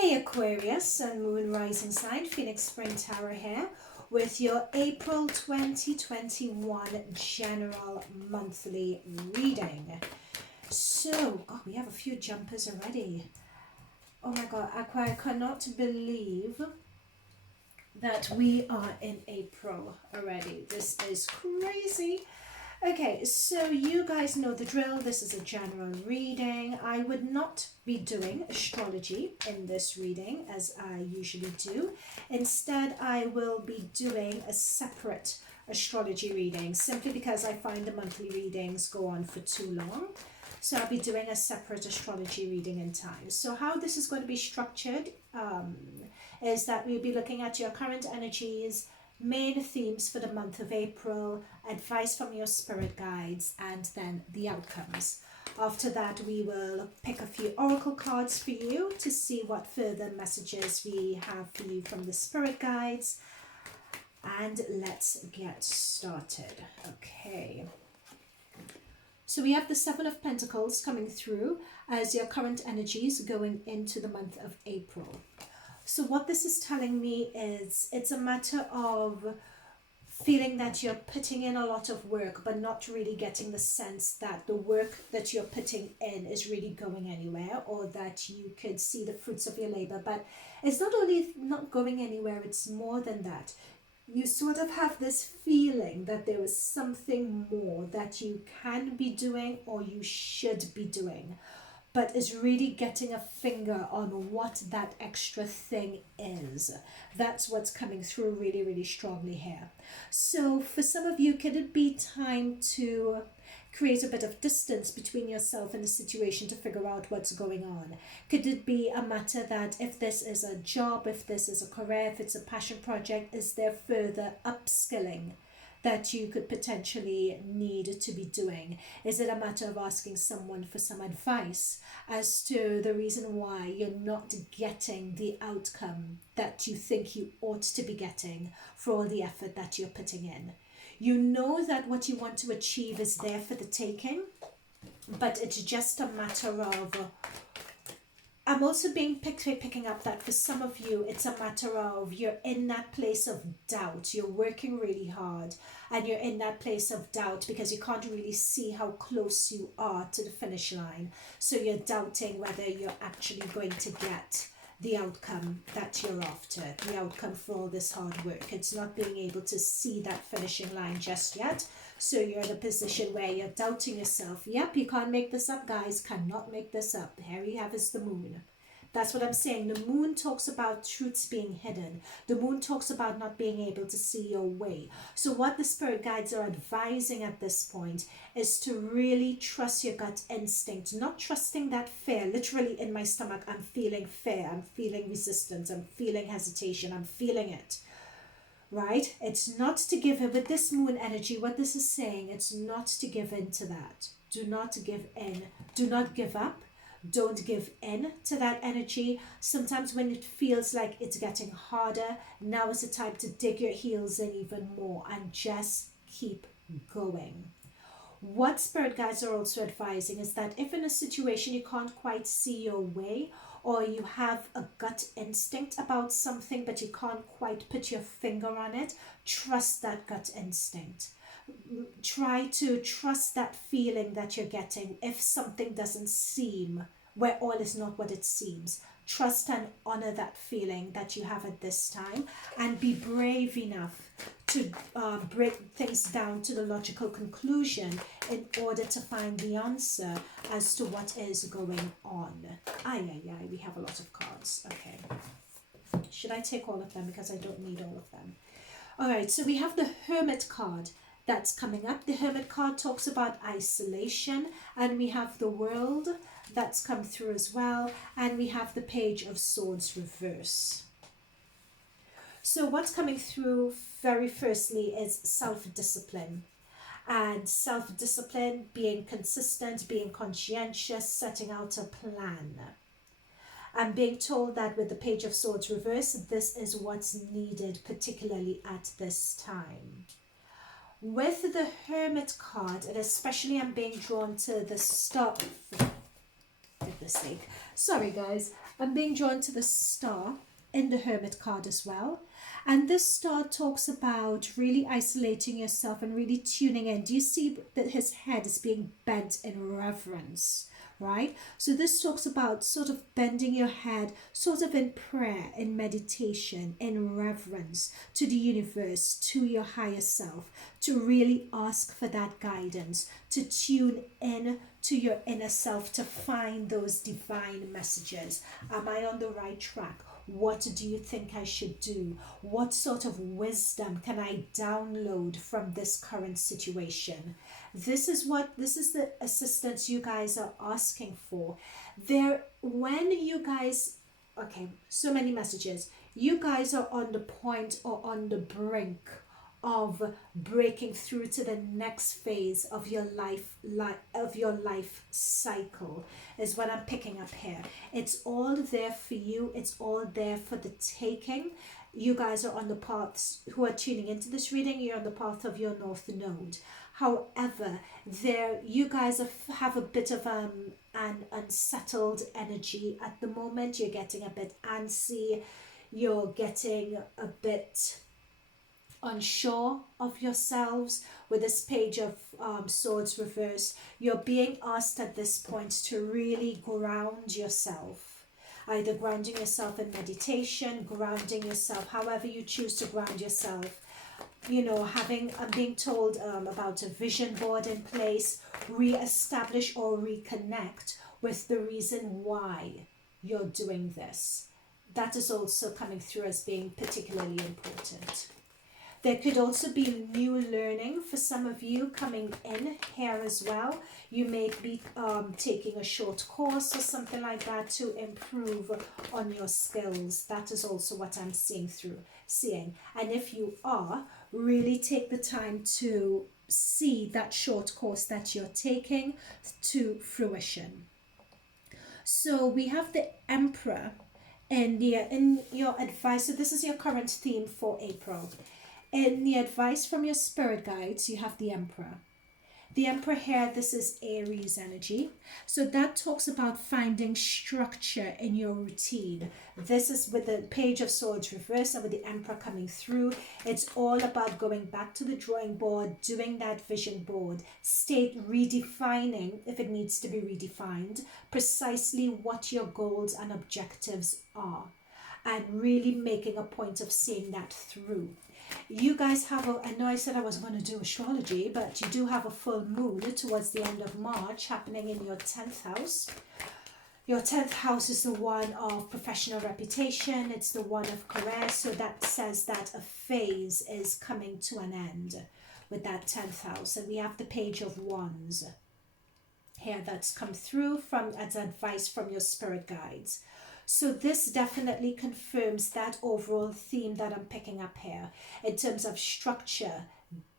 Hey Aquarius, Sun, Moon, Rising sign, Phoenix Spring Tower here with your April 2021 general monthly reading. So, we have a few jumpers already. Oh my god, Aqua, I cannot believe that we are in April already. This is crazy. Okay, so you guys know the drill. This is a general reading. I would not be doing astrology in this reading as I usually do. Instead, I will be doing a separate astrology reading simply because I find the monthly readings go on for too long. So I'll be doing a separate astrology reading in time. So how this is going to be structured is that we'll be looking at your current energies, main themes for the month of April, advice from your spirit guides, and then the outcomes. After that, we will pick a few oracle cards for you to see what further messages we have for you from the spirit guides. And let's get started. Okay. So we have the Seven of Pentacles coming through as your current energies going into the month of April. So what this is telling me is it's a matter of feeling that you're putting in a lot of work but not really getting the sense that the work that you're putting in is really going anywhere, or that you could see the fruits of your labor. But it's not only not going anywhere, it's more than that. You sort of have this feeling that there is something more that you can be doing or you should be doing, but is really getting a finger on what that extra thing is. That's what's coming through really, really strongly here. So for some of you, could it be time to create a bit of distance between yourself and the situation to figure out what's going on? Could it be a matter that if this is a job, if this is a career, if it's a passion project, is there further upskilling that you could potentially need to be doing? Is it a matter of asking someone for some advice as to the reason why you're not getting the outcome that you think you ought to be getting for all the effort that you're putting in? You know that what you want to achieve is there for the taking, but it's just a matter of I'm also picking up that for some of you, it's a matter of you're in that place of doubt. You're working really hard and you're in that place of doubt because you can't really see how close you are to the finish line. So you're doubting whether you're actually going to get the outcome that you're after, the outcome for all this hard work. It's not being able to see that finishing line just yet. So you're in a position where you're doubting yourself. Yep, you can't make this up, guys. Cannot make this up. Here we have is the moon. That's what I'm saying. The moon talks about truths being hidden. The moon talks about not being able to see your way. So what the spirit guides are advising at this point is to really trust your gut instinct, not trusting that fear. Literally in my stomach, I'm feeling fear. I'm feeling resistance. I'm feeling hesitation. I'm feeling it. Right? It's not to give in. With this moon energy, what this is saying, it's not to give in to that. Do not give in. Do not give up. Don't give in to that energy. Sometimes when it feels like it's getting harder, now is the time to dig your heels in even more and just keep going. What spirit guides are also advising is that if in a situation you can't quite see your way, or you have a gut instinct about something but you can't quite put your finger on it, trust that gut instinct. Try to trust that feeling that you're getting if something doesn't seem where all is not what it seems. Trust and honor that feeling that you have at this time, and be brave enough to break things down to the logical conclusion in order to find the answer as to what is going on. We have a lot of cards. Okay. Should I take all of them? Because I don't need all of them. All right, so we have the Hermit card that's coming up. The Hermit card talks about isolation, and we have the World that's come through as well, and we have the Page of Swords reverse. So what's coming through very firstly is self-discipline. And self-discipline, being consistent, being conscientious, setting out a plan. I'm being told that with the Page of Swords reverse, this is what's needed, particularly at this time. With the Hermit card, and especially I'm being drawn to the start. Sorry guys, I'm being drawn to the star in the Hermit card as well. And this star talks about really isolating yourself and really tuning in. Do you see that his head is being bent in reverence? Right? So this talks about sort of bending your head, sort of in prayer, in meditation, in reverence to the universe, to your higher self, to really ask for that guidance, to tune in to your inner self, to find those divine messages. Am I on the right track? What do you think I should do? What sort of wisdom can I download from this current situation? This is the assistance you guys are asking for. When you guys, okay, so many messages. You guys are on the point or on the brink of breaking through to the next phase of your life cycle is what I'm picking up here. It's all there for you. It's all there for the taking. You guys are on the paths who are tuning into this reading. You're on the path of your North Node. However, you guys have a bit of an unsettled energy at the moment. You're getting a bit antsy. You're getting a bit unsure of yourselves with this page of swords reversed. You're being asked at this point to really ground yourself, either grounding yourself in meditation, grounding yourself however you choose to ground yourself. I'm being told about a vision board in place, re-establish or reconnect with the reason why you're doing this. That is also coming through as being particularly important. There could also be new learning for some of you coming in here as well. You may be taking a short course or something like that to improve on your skills. That is also what I'm seeing. And if you are, really take the time to see that short course that you're taking to fruition. So we have the Emperor in your advice. So this is your current theme for April. In the advice from your spirit guides, you have the Emperor. The Emperor here, this is Aries energy. So that talks about finding structure in your routine. This is with the Page of Swords reversed and with the Emperor coming through. It's all about going back to the drawing board, doing that vision board, redefining, if it needs to be redefined, precisely what your goals and objectives are, and really making a point of seeing that through. You guys have I know I said I was going to do astrology, but you do have a full moon towards the end of March happening in your 10th house. Your 10th house is the one of professional reputation. It's the one of career. So that says that a phase is coming to an end with that 10th house. And we have the Page of Wands here that's come through as advice from your spirit guides. So this definitely confirms that overall theme that I'm picking up here in terms of structure,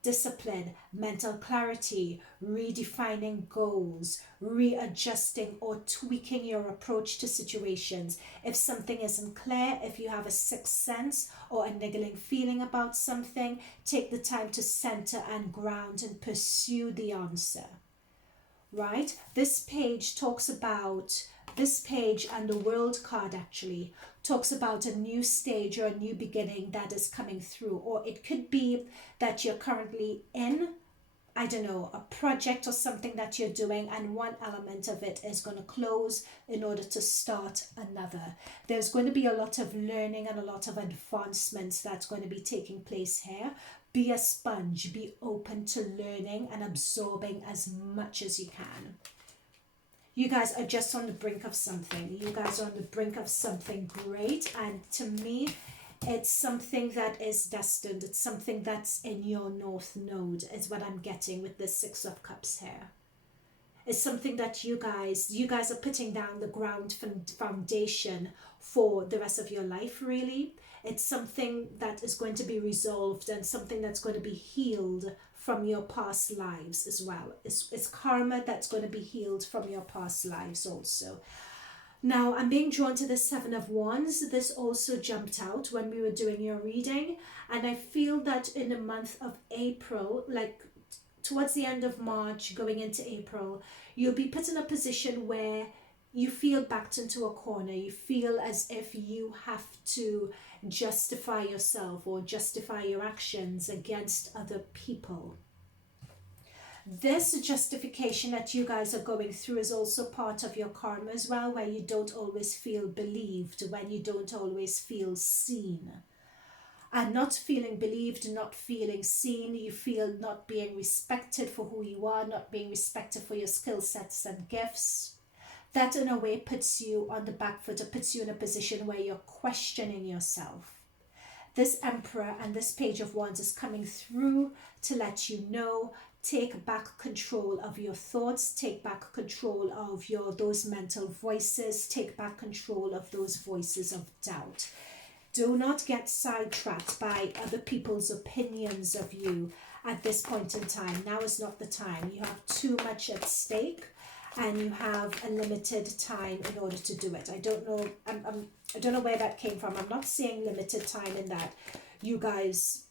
discipline, mental clarity, redefining goals, readjusting or tweaking your approach to situations. If something isn't clear, if you have a sixth sense or a niggling feeling about something, take the time to center and ground and pursue the answer. Right? This page and the World card actually talks about a new stage or a new beginning that is coming through. Or it could be that you're currently in, I don't know, a project or something that you're doing, and one element of it is going to close in order to start another. There's going to be a lot of learning and a lot of advancements that's going to be taking place here. Be a sponge, be open to learning and absorbing as much as you can. You guys are just on the brink of something. You guys are on the brink of something great. And to me, it's something that is destined. It's something that's in your North Node is what I'm getting with the Six of Cups here. It's something that you guys are putting down the ground foundation for the rest of your life, really. It's something that is going to be resolved and something that's going to be healed from your past lives as well. It's karma that's going to be healed from your past lives also. Now, I'm being drawn to the Seven of Wands. This also jumped out when we were doing your reading. And I feel that in the month of April, like towards the end of March, going into April, you'll be put in a position where you feel backed into a corner. You feel as if you have to justify yourself or justify your actions against other people. This justification that you guys are going through is also part of your karma as well, where you don't always feel believed, when you don't always feel seen. And not feeling believed, not feeling seen, you feel not being respected for who you are, not being respected for your skill sets and gifts. That in a way puts you on the back foot, or puts you in a position where you're questioning yourself. This Emperor and this Page of Wands is coming through to let you know, take back control of your thoughts, take back control of those mental voices, take back control of those voices of doubt. Do not get sidetracked by other people's opinions of you at this point in time. Now is not the time. You have too much at stake and you have a limited time in order to do it. I don't know. I don't know where that came from. I'm not saying limited time in that you guys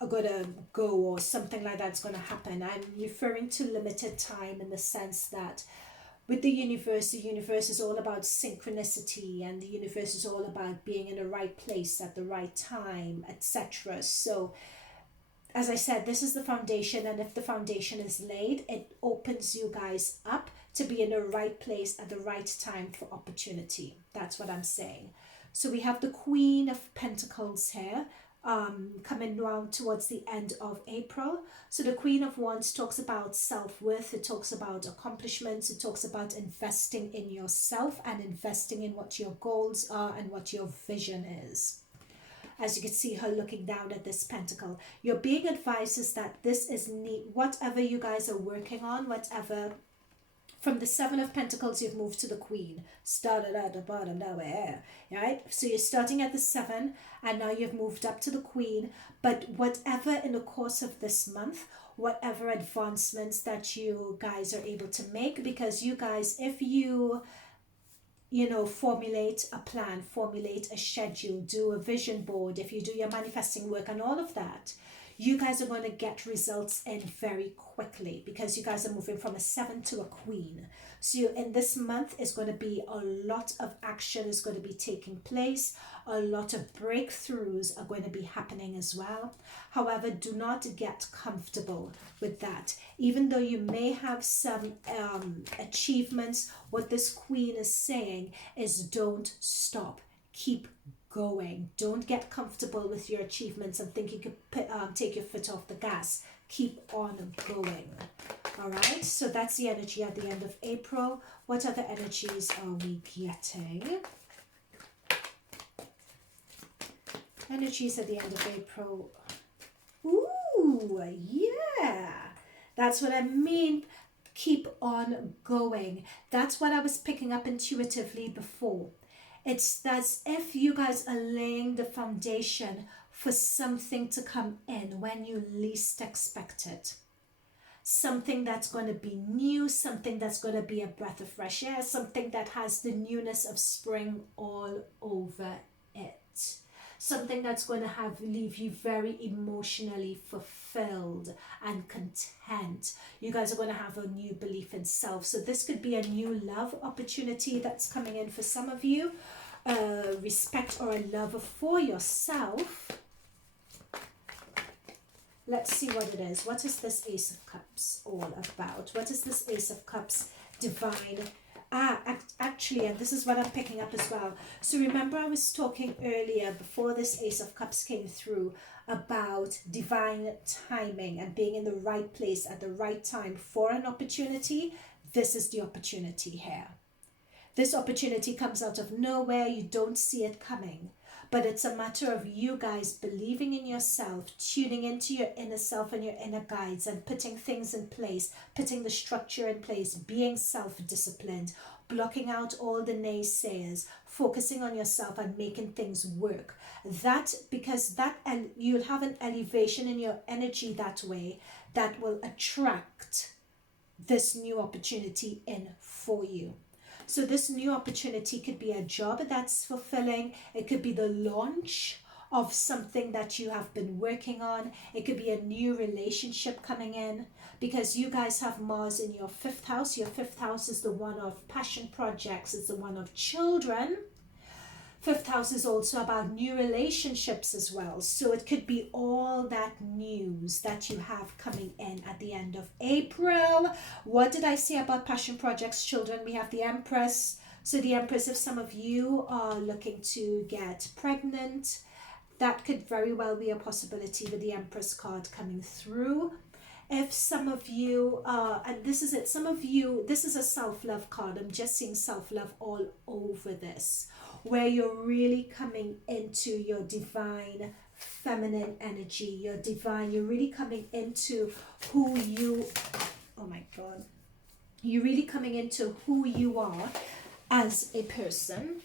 are going to go or something like that's going to happen. I'm referring to limited time in the sense that with the universe is all about synchronicity, and the universe is all about being in the right place at the right time, etc. So, as I said, this is the foundation, and if the foundation is laid, it opens you guys up to be in the right place at the right time for opportunity. That's what I'm saying. So we have the Queen of Pentacles here, coming round towards the end of April. So the Queen of Wands talks about self-worth, it talks about accomplishments, it talks about investing in yourself and investing in what your goals are and what your vision is. As you can see her looking down at this pentacle, you're being advised is that this is neat. Whatever you guys are working on, whatever, from the Seven of Pentacles, you've moved to the Queen. Started at the bottom, nowhere, right? So you're starting at the Seven, and now you've moved up to the Queen. But whatever in the course of this month, whatever advancements that you guys are able to make, because you guys, if you formulate a plan, formulate a schedule, do a vision board, if you do your manifesting work and all of that, you guys are going to get results in very quickly because you guys are moving from a 7 to a Queen. So in this month is going to be a lot of action is going to be taking place. A lot of breakthroughs are going to be happening as well. However, do not get comfortable with that. Even though you may have some achievements, what this Queen is saying is don't stop. Keep going. Don't get comfortable with your achievements and think you could take your foot off the gas. Keep on going. All right, so that's the energy at the end of April. What other energies are we getting? Energies at the end of April. Ooh, yeah. That's what I mean. Keep on going. That's what I was picking up intuitively before. It's as if you guys are laying the foundation for something to come in when you least expect it. Something that's going to be new, something that's going to be a breath of fresh air, something that has the newness of spring all over it. Something that's going to leave you very emotionally fulfilled and content. You guys are going to have a new belief in self. So this could be a new love opportunity that's coming in for some of you. Respect or a love for yourself. Let's see what it is. What is this Ace of Cups all about? What is this Ace of Cups divine? Actually, and this is what I'm picking up as well. So remember I was talking earlier before this Ace of Cups came through about divine timing and being in the right place at the right time for an opportunity. This is the opportunity here. This opportunity comes out of nowhere. You don't see it coming. But it's a matter of you guys believing in yourself, tuning into your inner self and your inner guides and putting things in place, putting the structure in place, being self-disciplined, blocking out all the naysayers, focusing on yourself and making things work. Because you'll have an elevation in your energy that way that will attract this new opportunity in for you. So this new opportunity could be a job that's fulfilling. It could be the launch of something that you have been working on. It could be a new relationship coming in, because you guys have Mars in your 5th house. Your 5th house is the one of passion projects, it's the one of children. 5th house is also about new relationships as well. So it could be all that news that you have coming in at the end of April. What did I say about passion projects, children? We have the Empress. So the Empress, if some of you are looking to get pregnant, that could very well be a possibility with the Empress card coming through. If some of you, and this is it, some of you, this is a self-love card. I'm just seeing self-love all over this, where you're really coming into your divine feminine energy, you're really coming into who you, oh my God, you're really coming into who you are as a person.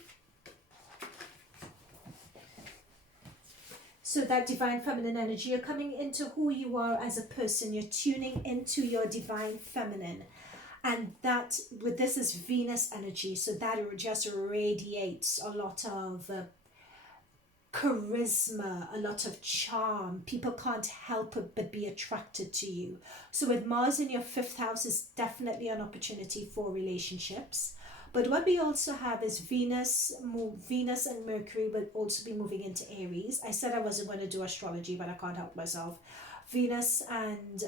So that divine feminine energy, you're coming into who you are as a person. You're tuning into your divine feminine. And that, with this is Venus energy. So that just radiates a lot of charisma, a lot of charm. People can't help but be attracted to you. So with Mars in your 5th house is definitely an opportunity for relationships. But what we also have is Venus and Mercury will also be moving into Aries. I said I wasn't going to do astrology, but I can't help myself. Venus and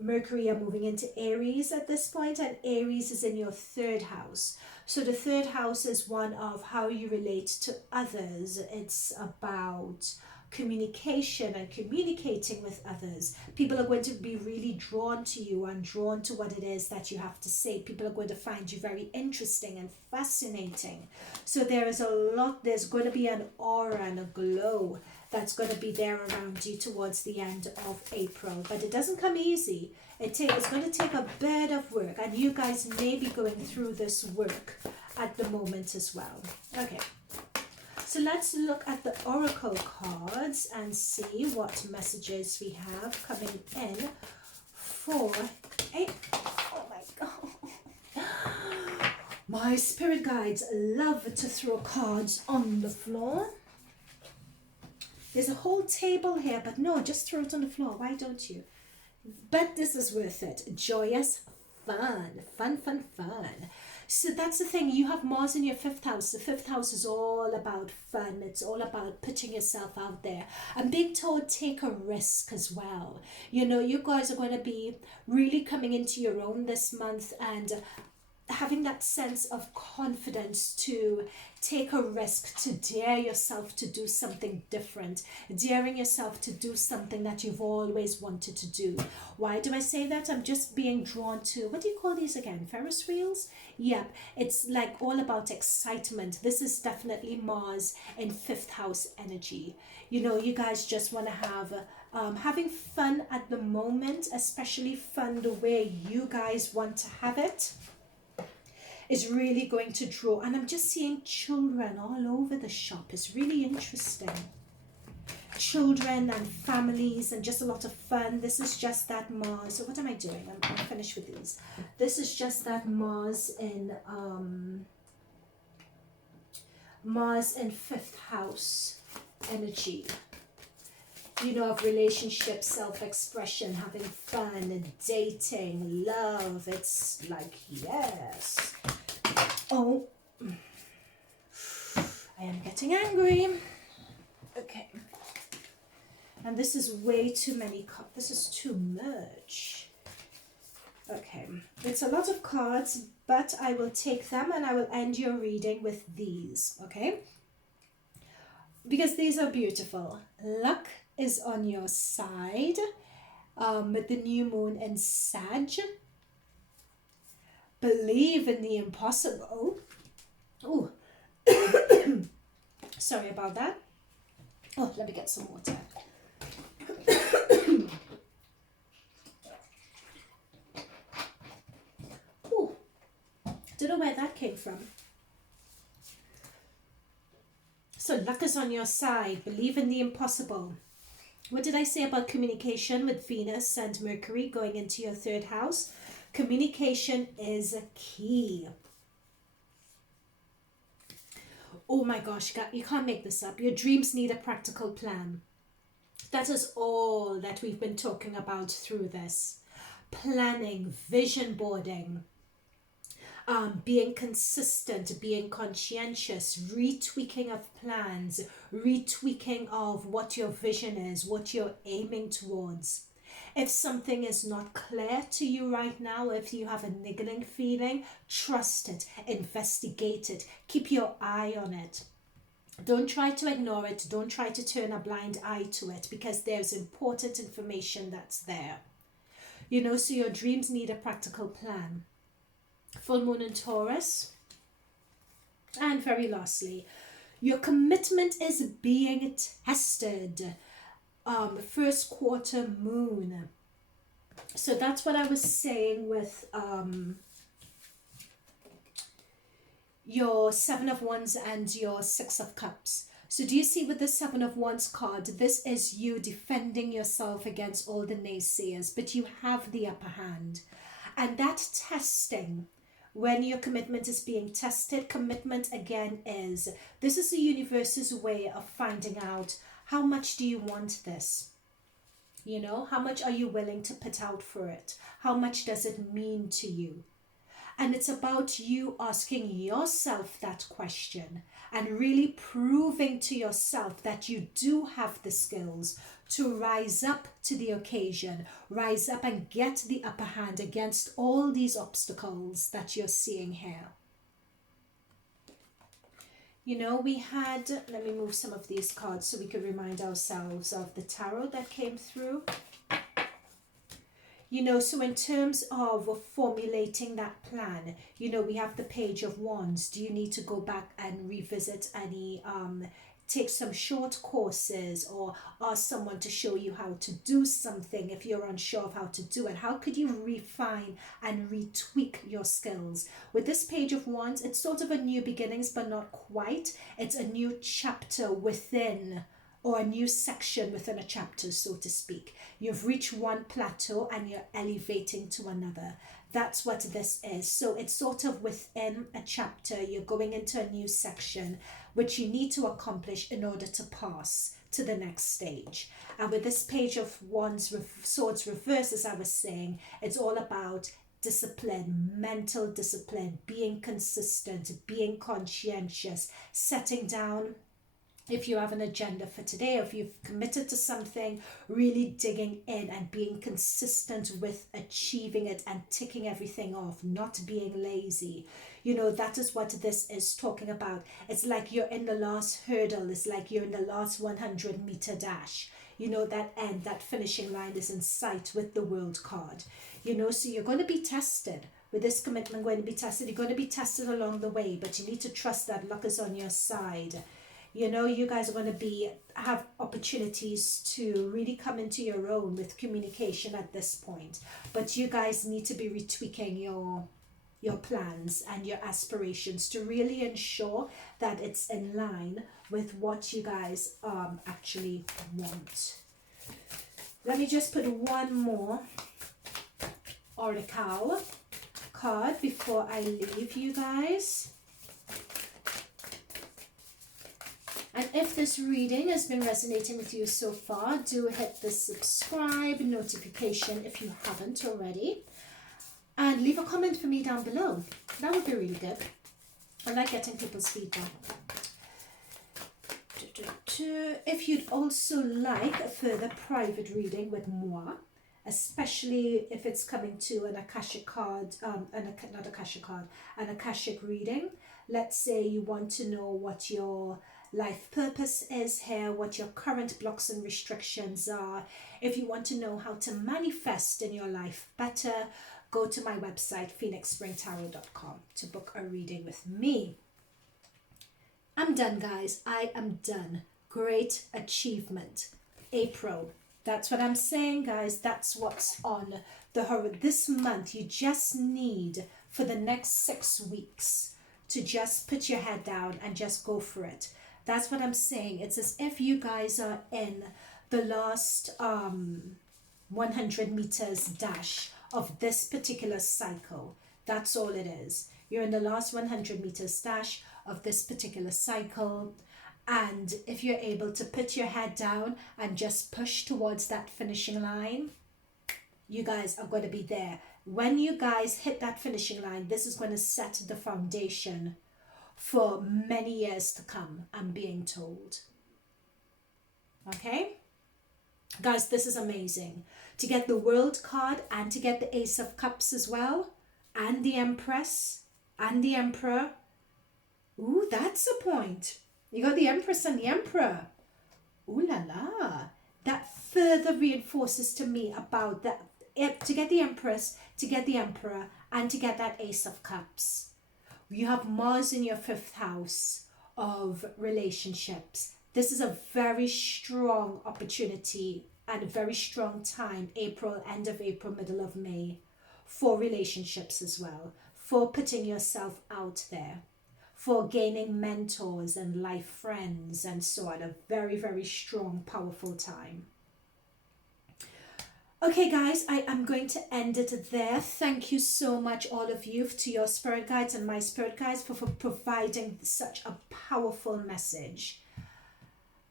Mercury are moving into Aries at this point, and Aries is in your 3rd house. So the 3rd house is one of how you relate to others. It's about communication and communicating with others. People are going to be really drawn to you and drawn to what it is that you have to say. People are going to find you very interesting and fascinating. So there's going to be an aura and a glow that's going to be there around you towards the end of April. But it doesn't come easy. It's going to take a bit of work, and you guys may be going through this work at the moment as well. Okay. So let's look at the oracle cards and see what messages we have coming in for oh my God. My spirit guides love to throw cards on the floor. There's a whole table here, but no, just throw it on the floor. Why don't you? But this is worth it. Joyous, fun. So that's the thing. You have Mars in your 5th house. The 5th house is all about fun. It's all about putting yourself out there. And being told, take a risk as well. You know, you guys are going to be really coming into your own this month and having that sense of confidence to take a risk, to dare yourself to do something different, daring yourself to do something that you've always wanted to do. Why do I say that? I'm just being drawn to, what do you call these again? Ferris wheels? Yep, it's like all about excitement. This is definitely Mars in 5th house energy. You know, you guys just want to have having fun at the moment, especially fun the way you guys want to have it, is really going to draw. And I'm just seeing children all over the shop. It's really interesting. Children and families and just a lot of fun. This is just that Mars. So what am I doing? I'm finished with these. This is just that Mars in 5th house energy. You know, of relationships, self-expression, having fun, and dating, love. It's like, yes. Oh, I am getting angry. Okay. And this is way too many cards. This is too much. Okay. It's a lot of cards, but I will take them and I will end your reading with these, okay? Because these are beautiful. Luck is on your side with the new moon in Sag. Believe in the impossible. Oh, sorry about that. Oh, let me get some water. Oh, don't know where that came from. So luck is on your side. Believe in the impossible. What did I say about communication with Venus and Mercury going into your 3rd house? Communication is key. Oh my gosh, you can't make this up. Your dreams need a practical plan. That is all that we've been talking about through this. Planning, vision boarding, being consistent, being conscientious, retweaking of plans, retweaking of what your vision is, what you're aiming towards. If something is not clear to you right now, if you have a niggling feeling, trust it, investigate it, keep your eye on it. Don't try to ignore it, don't try to turn a blind eye to it, because there's important information that's there. You know, so your dreams need a practical plan. Full moon in Taurus. And very lastly, your commitment is being tested. First quarter moon. So that's what I was saying with your Seven of Wands and your Six of Cups. So do you see with the Seven of Wands card, this is you defending yourself against all the naysayers, but you have the upper hand. And that testing, when your commitment is being tested, commitment again is, this is the universe's way of finding out how much do you want this? You know, how much are you willing to put out for it? How much does it mean to you? And it's about you asking yourself that question and really proving to yourself that you do have the skills to rise up to the occasion, rise up and get the upper hand against all these obstacles that you're seeing here. You know, we had, let me move some of these cards so we can remind ourselves of the tarot that came through. You know, so in terms of formulating that plan, you know, we have the Page of Wands. Do you need to go back and revisit any, take some short courses, or ask someone to show you how to do something if you're unsure of how to do it? How could you refine and retweak your skills? With this Page of Wands, it's sort of a new beginnings, but not quite. It's a new chapter within, or a new section within a chapter, so to speak. You've reached one plateau and you're elevating to another. That's what this is. So it's sort of within a chapter. You're going into a new section, which you need to accomplish in order to pass to the next stage. And with this Page of Wands, Swords reverse, as I was saying, it's all about discipline, mental discipline, being consistent, being conscientious, setting down, if you have an agenda for today, or if you've committed to something, really digging in and being consistent with achieving it and ticking everything off, not being lazy. You know, that is what this is talking about. It's like you're in the last hurdle. It's like you're in the last 100-meter dash. You know, that end, that finishing line is in sight with the World card. You know, so you're going to be tested. With this commitment going to be tested, you're going to be tested along the way, but you need to trust that luck is on your side. You know, you guys are going to have opportunities to really come into your own with communication at this point. But you guys need to be retweaking your plans and your aspirations to really ensure that it's in line with what you guys actually want. Let me just put one more oracle card before I leave you guys. And if this reading has been resonating with you so far, do hit the subscribe notification if you haven't already. And leave a comment for me down below. That would be really good. I like getting people's feedback. If you'd also like a further private reading with moi, especially if it's coming to an Akashic card, an Akashic reading. Let's say you want to know what your life purpose is here, what your current blocks and restrictions are. If you want to know how to manifest in your life better, go to my website, phoenixspringtarot.com, to book a reading with me. I'm done, guys. I am done. Great achievement. April. That's what I'm saying, guys. That's what's on the horizon. This month, you just need, for the next 6 weeks, to just put your head down and just go for it. That's what I'm saying. It's as if you guys are in the last 100 meters dash of this particular cycle. That's all it is. You're in the last 100 meters dash of this particular cycle. And if you're able to put your head down and just push towards that finishing line, you guys are going to be there. When you guys hit that finishing line, this is going to set the foundation for many years to come, I'm being told. Okay? Guys, this is amazing. To get the World card and to get the Ace of Cups as well, and the Empress and the Emperor. Ooh, that's a point. You got the Empress and the Emperor. Ooh la la. That further reinforces to me about that. To get the Empress, to get the Emperor, and to get that Ace of Cups. You have Mars in your 5th house of relationships. This is a very strong opportunity and a very strong time, April, end of April, middle of May, for relationships as well, for putting yourself out there, for gaining mentors and life friends and so on. A very, very strong, powerful time. Okay, guys, I am going to end it there. Thank you so much, all of you, to your spirit guides and my spirit guides for providing such a powerful message.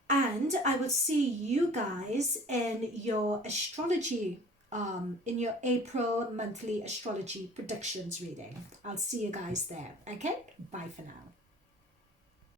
And I will see you guys in your astrology, in your April monthly astrology predictions reading. I'll see you guys there. Okay, bye for now.